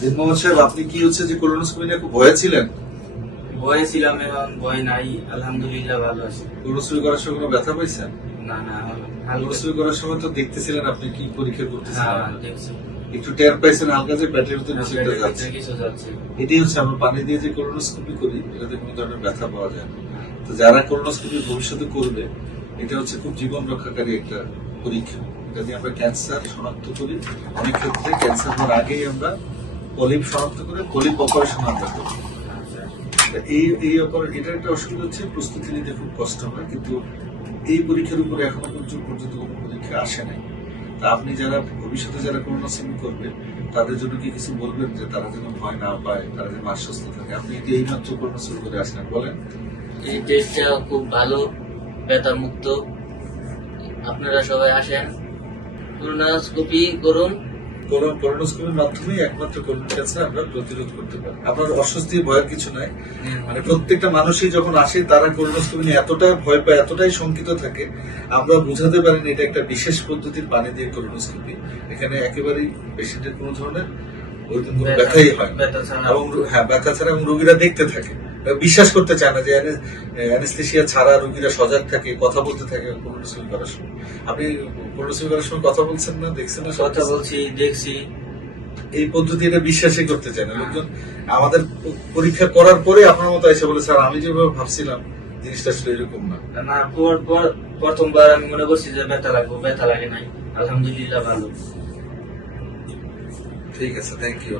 মোহাম্মদ সাহেব, আপনি কি হচ্ছে যে কোলোনোস্কোপি নিয়ে খুব ভয়ে ছিলেন? ভয়ে ছিলাম, এখন ভয় নাই, আলহামদুলিল্লাহ ভালো আছি। কোলোনোস্কোপি করার সময় কোনো ব্যথা পাইছেন? না না, কোলোনোস্কোপি করার সময় তো দেখতেছিলেন আপনি কি পরীক্ষা করতেছিলেন, দেখছি একটু টের পাইছেন হালকা যে পেটের ভিতরে কিছু একটা যাচ্ছে। কিছু যাচ্ছে। এটাই হচ্ছে আমরা পানি দিয়ে যে কোলোনোস্কোপি করি, এটাতে কোনো ধরনের ব্যথা পাওয়া যায় না। তো যারা কোলোনোস্কোপি ভবিষ্যতে করবে, এটা হচ্ছে খুব জীবন রক্ষাকারী একটা পরীক্ষা। এটা দিয়ে আমরা ক্যান্সার শনাক্ত করি। অনেক ক্ষেত্রে ক্যান্সার হওয়ার আগেই আমরা পলিপ শনাক্ত করে পলিপ অপারেশন আমরা করি। এটার একটা অসুবিধা হচ্ছে প্রস্তুতি নিতে খুব কষ্ট হয়, কিন্তু এই পরীক্ষার উপরে এখনো পর্যন্ত কোনো পরীক্ষা আসে নাই। তা আপনি যারা ভবিষ্যতে যারা কোলোনোস্কোপি করবে, তাদের জন্য কি কিছু বলবেন যে তারা যেন ভয় না পায়, তারা যেন আশ্বস্ত থাকে? আপনি এই মাত্র কোলোনোস্কোপি করে আসলেন, বলেন। এই টেস্টটা খুব ভালো, ব্যথা মুক্ত। আপনারা সবাই আসেন, কোলোনোস্কোপি করুন। কোলোনোস্কোপির মাধ্যমে একমাত্র কোলন ক্যান্সার আমরা প্রতিরোধ করতে পারি। আপনার অস্বস্তি ভয়ের কিছু নাই। মানে প্রত্যেকটা মানুষই যখন আসে, তারা কোলোনোস্কোপি নিয়ে এতটাই ভয় পায়, এতটাই শঙ্কিত থাকে, আমরা বুঝাতে পারি এটা একটা বিশেষ পদ্ধতির পানি দিয়ে কোলোনোস্কোপি। এখানে একেবারেই পেশেন্টের কোনো ধরনের ব্যথাই হয় না, এবং ব্যথা ছাড়া, এবং রোগীরা দেখতে থাকে, বিশ্বাস করতে চায় না যে অ্যানেস্থেসিয়া ছাড়া রোগীরা সজাগ থাকে, কথা বলতে থাকে কোলোনোস্কোপি করার সময়। আপনি কোলোনোস্কোপি করার সময় কথা বলছেন না, দেখছেন না? কথা বলছি, দেখছি। এই পদ্ধতি এটা বিশ্বাসই করতে চায় না লোকজন। আমাদের পরীক্ষা করার পরে আপনার মতো এসে বলে, স্যার আমি যেভাবে ভাবছিলাম জিনিসটা আসলে এরকম না। না, প্রথমবার আমি মনে করছি যে ব্যথা লাগবে, ব্যথা লাগে নাই, আলহামদুলিল্লাহ ভালো। ঠিক আছে, থ্যাংক ইউ।